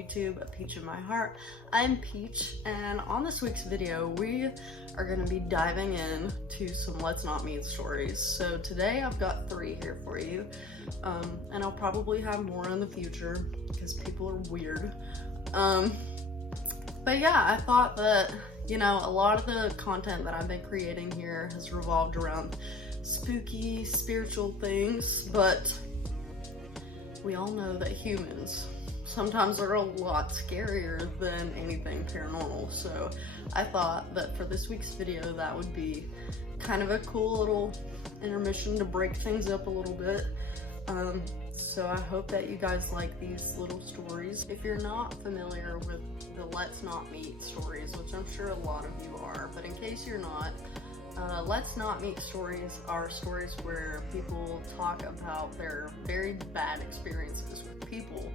YouTube, A Peach in My Heart. I'm Peach, and on this week's video, we are going to be diving in to some Let's Not Meet stories. So today I've got 3 here for you, and I'll probably have more in the future because people are weird. But yeah, I thought that, you know, a lot of the content that I've been creating here has revolved around spooky, spiritual things, but we all know that humans sometimes are a lot scarier than anything paranormal. So I thought that for this week's video, that would be kind of a cool little intermission to break things up a little bit. So I hope that you guys like these little stories. If you're not familiar with the Let's Not Meet stories, which I'm sure a lot of you are, but in case you're not, Let's Not Meet stories are stories where people talk about their very bad experiences with people.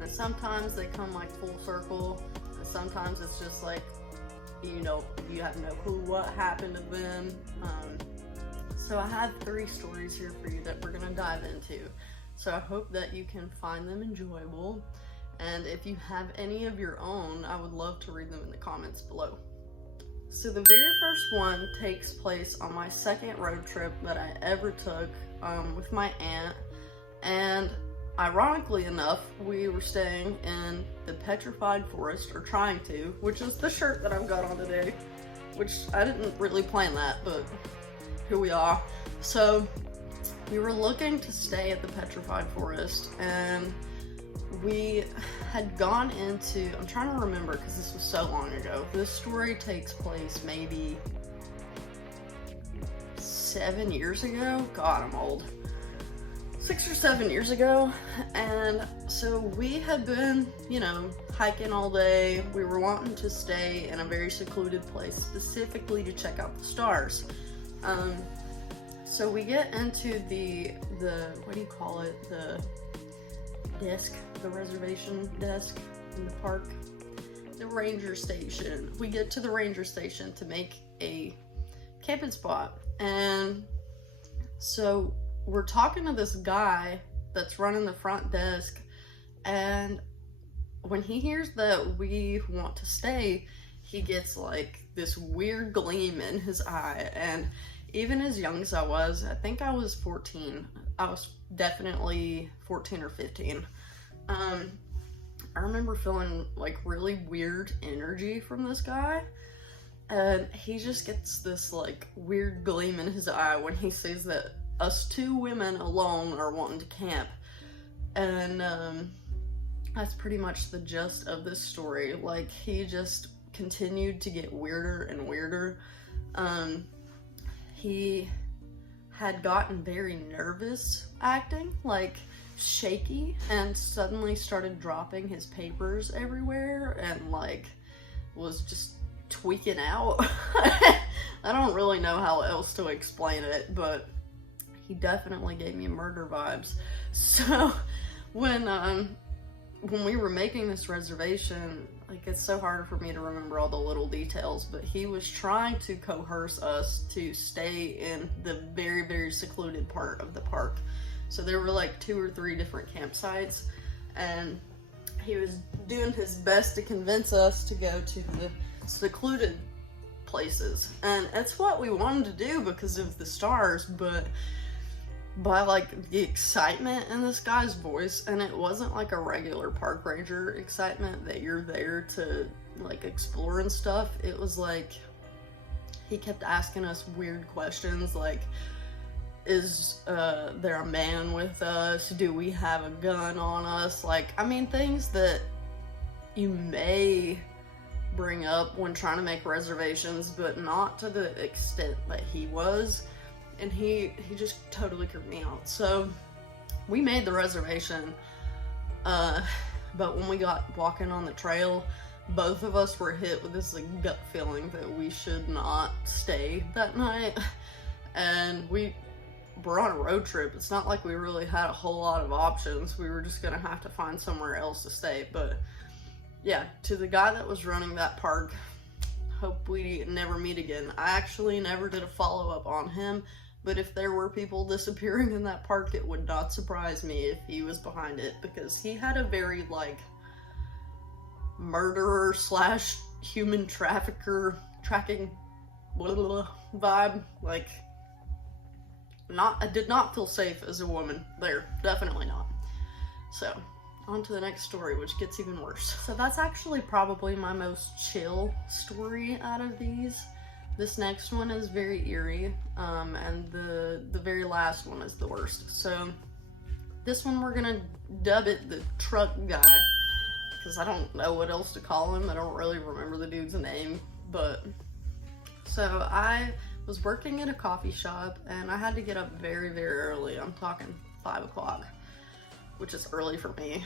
And sometimes they come like full circle, and sometimes it's just like, you know, you have no clue what happened to them. So I have 3 stories here for you that we're gonna dive into. So I hope that you can find them enjoyable. And if you have any of your own, I would love to read them in the comments below. So the very first one takes place on my second road trip that I ever took with my aunt. And ironically enough, we were staying in the petrified forest, or trying to, which is the shirt that I've got on today, which I didn't really plan that, but here we are. So we were looking to stay at the petrified forest, and we had gone into, I'm trying to remember because this was so long ago. This story takes place maybe 7 years ago. God, I'm old. 6 or 7 years ago. And so we had been, you know, hiking all day. We were wanting to stay in a very secluded place, specifically to check out the stars. So we get into the what do you call it? The desk, the reservation desk in the park, the ranger station. We get to the ranger station to make a camping spot. And so we're talking to this guy that's running the front desk, and when he hears that we want to stay, he gets like this weird gleam in his eye. And even as young as I think I was 14. I was definitely 14 or 15. I remember feeling like really weird energy from this guy, and he just gets this like weird gleam in his eye when he sees that us 2 women alone are wanting to camp. And that's pretty much the gist of this story. Like, he just continued to get weirder and weirder. He had gotten very nervous acting, like shaky, and suddenly started dropping his papers everywhere and like was just tweaking out. I don't really know how else to explain it, but he definitely gave me murder vibes. So when we were making this reservation, like, it's so hard for me to remember all the little details, but he was trying to coerce us to stay in the very, very secluded part of the park. So there were like 2 or 3 different campsites, and he was doing his best to convince us to go to the secluded places. And it's what we wanted to do because of the stars, but by like the excitement in this guy's voice, and it wasn't like a regular park ranger excitement that you're there to like explore and stuff. It was like he kept asking us weird questions like, is there a man with us? Do we have a gun on us? Like, I mean, things that you may bring up when trying to make reservations, but not to the extent that he was. And he just totally creeped me out. So we made the reservation, but when we got walking on the trail, both of us were hit with this like gut feeling that we should not stay that night. And we're on a road trip. It's not like we really had a whole lot of options. We were just gonna have to find somewhere else to stay. But yeah, to the guy that was running that park, hope we never meet again. I actually never did a follow-up on him, but if there were people disappearing in that park, it would not surprise me if he was behind it, because he had a very like murderer slash human trafficker tracking blah, blah, blah, vibe. Like, I did not feel safe as a woman there. Definitely not. So, on to the next story, which gets even worse. So that's actually probably my most chill story out of these. This next one is very eerie, and the very last one is the worst. So this one we're gonna dub it the truck guy, because I don't know what else to call him. I don't really remember the dude's name, but so I was working at a coffee shop and I had to get up very, very early. I'm talking 5 o'clock, which is early for me.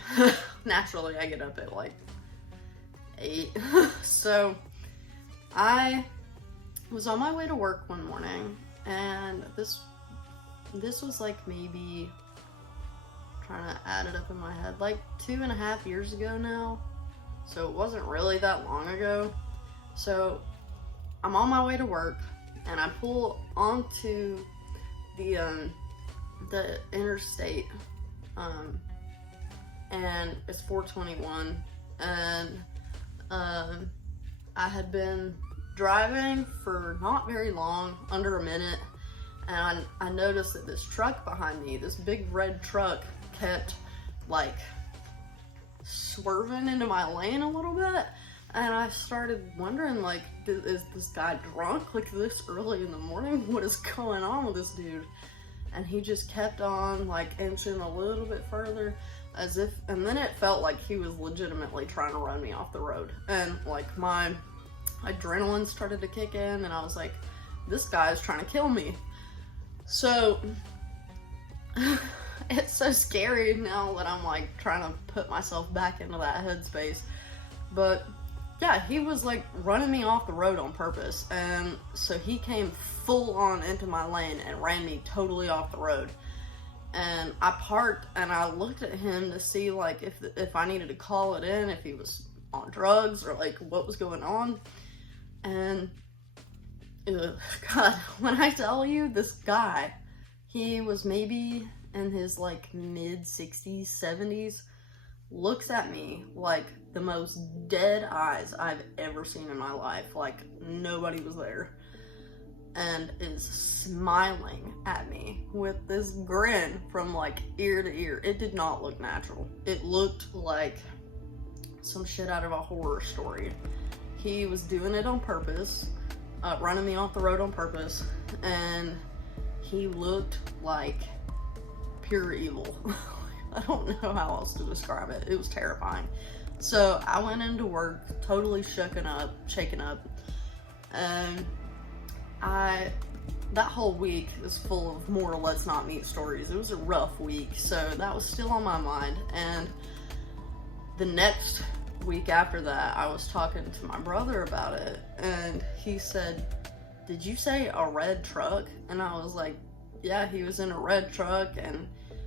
Naturally, I get up at like 8. So I was on my way to work one morning, and this was like maybe, trying to add it up in my head, like 2.5 years ago now. So it wasn't really that long ago. So I'm on my way to work and I pull onto the interstate, and it's 421, and I had been driving for not very long, under a minute, and I noticed that this truck behind me, this big red truck, kept like swerving into my lane a little bit, and I started wondering, like, is this guy drunk, like, this early in the morning? What is going on with this dude? And he just kept on, like, inching a little bit further, as if, and then it felt like he was legitimately trying to run me off the road, and like my adrenaline started to kick in, and I was like, this guy is trying to kill me. So it's so scary now that I'm like trying to put myself back into that headspace. But yeah, he was like running me off the road on purpose, and so he came full on into my lane and ran me totally off the road. And I parked and I looked at him to see like if I needed to call it in, if he was on drugs or like what was going on. And God, when I tell you, this guy, he was maybe in his like mid 60s, 70s, looks at me like the most dead eyes I've ever seen in my life, like nobody was there, and is smiling at me with this grin from like ear to ear. It did not look natural. It looked like some shit out of a horror story. He was doing it on purpose, running me off the road on purpose, and he looked like pure evil. I don't know how else to describe it. It was terrifying. So I went into work totally shaken up, and that whole week is full of more let's not meet stories. It was a rough week, so that was still on my mind. And the next week after that, I was talking to my brother about it, and he said, did you say a red truck? And I was like, yeah, he was in a red truck, and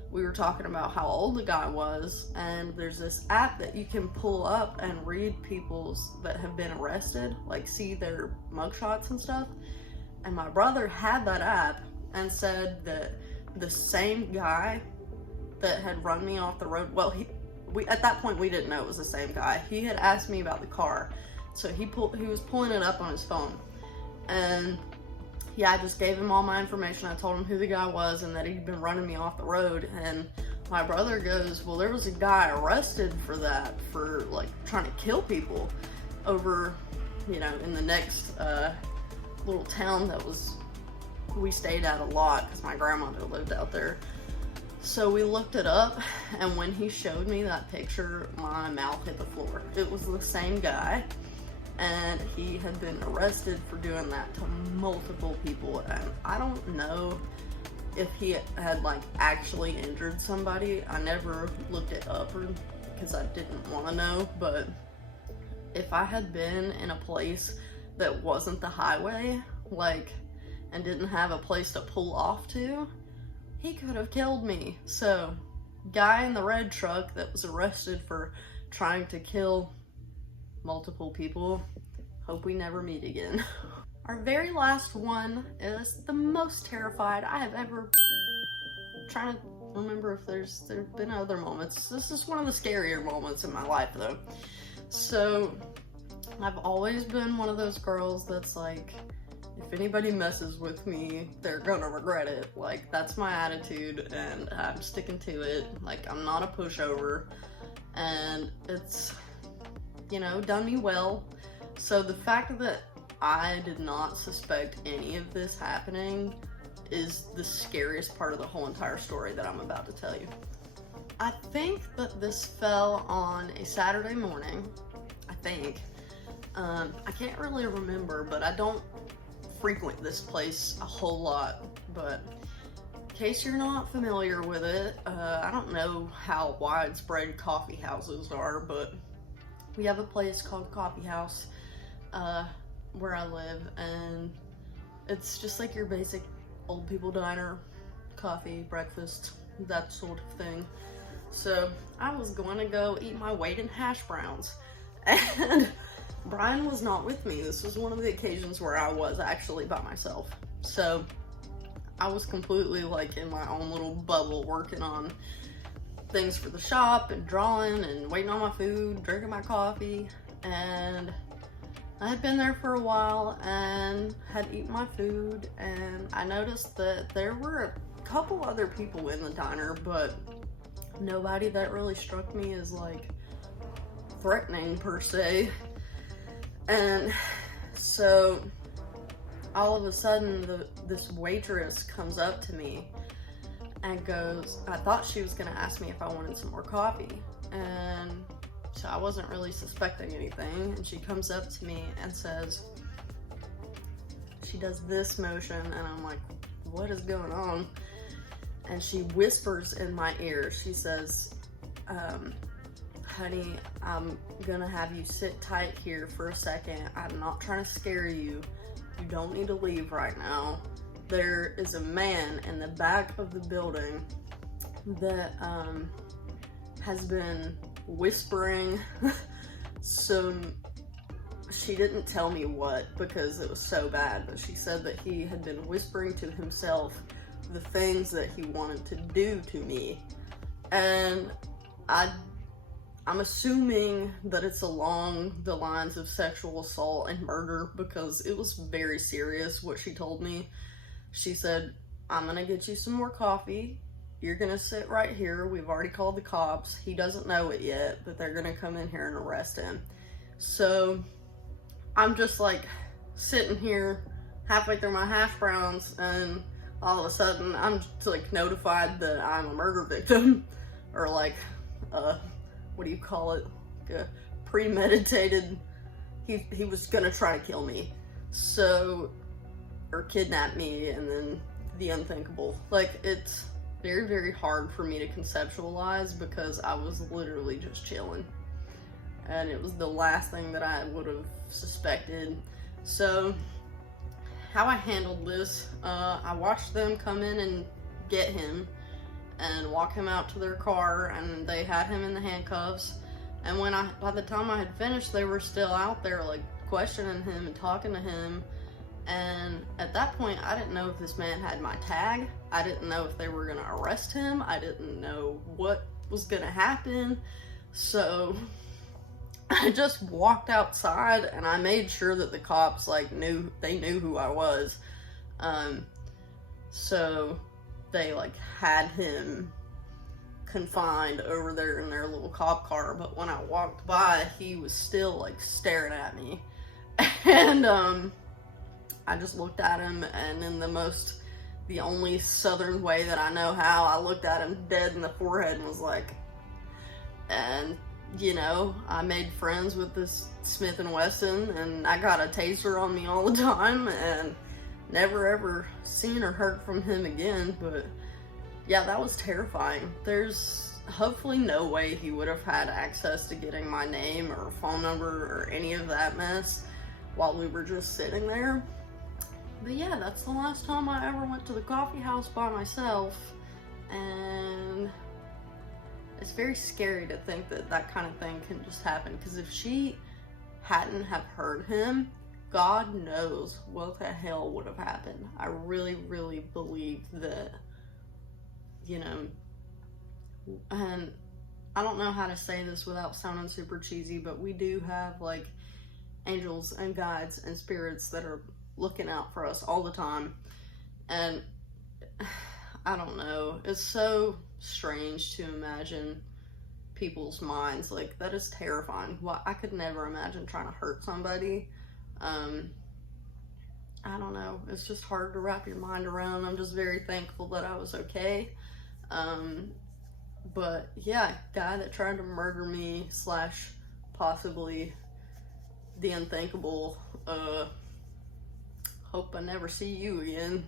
we were talking about how old the guy was, and there's this app that you can pull up and read people's that have been arrested, like see their mugshots and stuff. And my brother had that app and said that the same guy that had run me off the road, well, at that point we didn't know it was the same guy. He had asked me about the car, so he was pulling it up on his phone, and yeah, I just gave him all my information. I told him who the guy was and that he'd been running me off the road. And my brother goes, well, there was a guy arrested for that, for like trying to kill people over, you know, in the next little town that we stayed at a lot because my grandmother lived out there. So we looked it up, and when he showed me that picture, my mouth hit the floor. It was the same guy, and he had been arrested for doing that to multiple people. And I don't know if he had like actually injured somebody. I never looked it up because I didn't want to know, but if I had been in a place that wasn't the highway, like, and didn't have a place to pull off to, he could have killed me. So, guy in the red truck that was arrested for trying to kill multiple people, hope we never meet again. Our very last one is the most terrified I have ever, trying to remember if there've been other moments. This is one of the scarier moments in my life though. So I've always been one of those girls that's like, if anybody messes with me, they're gonna regret it. Like, that's my attitude, and I'm sticking to it. Like, I'm not a pushover, and it's, you know, done me well. So the fact that I did not suspect any of this happening is the scariest part of the whole entire story that I'm about to tell you. I think that this fell on a Saturday morning, I think. I can't really remember, but I don't frequent this place a whole lot. But in case you're not familiar with it, I don't know how widespread coffee houses are, but we have a place called Coffee House where I live, and it's just like your basic old people diner, coffee, breakfast, that sort of thing. So I was going to go eat my weight in hash browns, and Brian was not with me. This was one of the occasions where I was actually by myself. So I was completely like in my own little bubble, working on things for the shop and drawing and waiting on my food, drinking my coffee. And I had been there for a while and had eaten my food, and I noticed that there were a couple other people in the diner, but nobody that really struck me as like threatening per se. And so all of a sudden this waitress comes up to me and goes, I thought she was gonna ask me if I wanted some more coffee, and so I wasn't really suspecting anything, and she comes up to me and says, she does this motion, and I'm like, what is going on? And she whispers in my ear, she says, honey, I'm gonna have you sit tight here for a second. I'm not trying to scare you. You don't need to leave right now. There is a man in the back of the building that has been whispering some, she didn't tell me what because it was so bad, but she said that he had been whispering to himself the things that he wanted to do to me. And I'm assuming that it's along the lines of sexual assault and murder, because it was very serious what she told me. She said, I'm gonna get you some more coffee. You're gonna sit right here. We've already called the cops. He doesn't know it yet, but they're gonna come in here and arrest him. So I'm just like sitting here halfway through my hash browns, and all of a sudden I'm just like notified that I'm a murder victim, or like what do you call it? Like a premeditated, he was gonna try to kill me. So, or kidnap me, and then the unthinkable. Like, it's very, very hard for me to conceptualize because I was literally just chilling. And it was the last thing that I would have suspected. So, how I handled this, I watched them come in and get him and walk him out to their car, and they had him in the handcuffs. And by the time I had finished, they were still out there like questioning him and talking to him. And at that point, I didn't know if this man had my tag. I didn't know if they were gonna arrest him. I didn't know what was gonna happen. So I just walked outside, and I made sure that the cops like knew who I was. So they like had him confined over there in their little cop car, but when I walked by, he was still like staring at me. And I just looked at him, and in the only southern way that I know how, I looked at him dead in the forehead and was like, and you know, I made friends with this Smith & Wesson, and I got a taser on me all the time, and never ever seen or heard from him again. But yeah, that was terrifying. There's hopefully no way he would have had access to getting my name or phone number or any of that mess while we were just sitting there. But yeah, that's the last time I ever went to the coffee house by myself, and it's very scary to think that that kind of thing can just happen, because if she hadn't have heard him, God knows what the hell would have happened. I really, really believe that, you know, and I don't know how to say this without sounding super cheesy, but we do have like angels and guides and spirits that are looking out for us all the time. And I don't know, it's so strange to imagine people's minds. Like, that is terrifying. Well, I could never imagine trying to hurt somebody. I don't know, it's just hard to wrap your mind around. I'm just very thankful that I was okay. But yeah, guy that tried to murder me / possibly the unthinkable, hope I never see you again.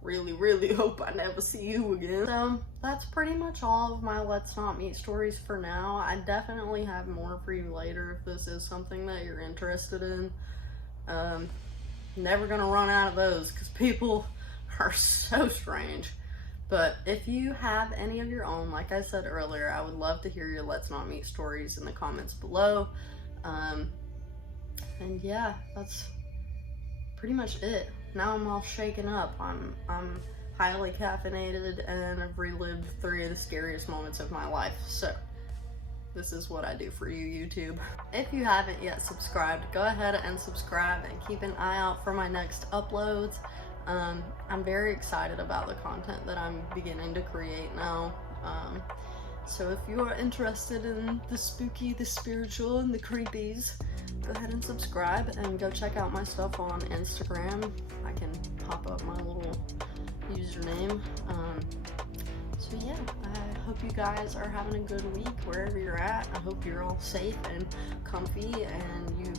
Really, really hope I never see you again. So that's pretty much all of my Let's Not Meet stories for now. I definitely have more for you later if this is something that you're interested in. Never gonna run out of those because people are so strange. But if you have any of your own, like I said earlier, I would love to hear your Let's Not Meet stories in the comments below. And yeah, that's pretty much it. Now I'm all shaken up. I'm highly caffeinated and I've relived 3 of the scariest moments of my life. So this is what I do for you, YouTube. If you haven't yet subscribed, go ahead and subscribe and keep an eye out for my next uploads. I'm very excited about the content that I'm beginning to create now. So if you are interested in the spooky, the spiritual, and the creepies, go ahead and subscribe and go check out my stuff on Instagram. I can pop up my little username. So yeah, I hope you guys are having a good week wherever you're at. I hope you're all safe and comfy and you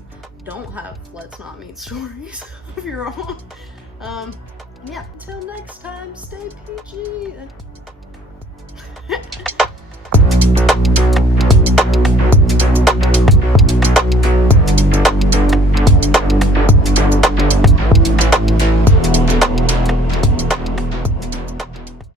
don't have Let's Not Meet stories of your own. Yeah, until next time, stay peachy.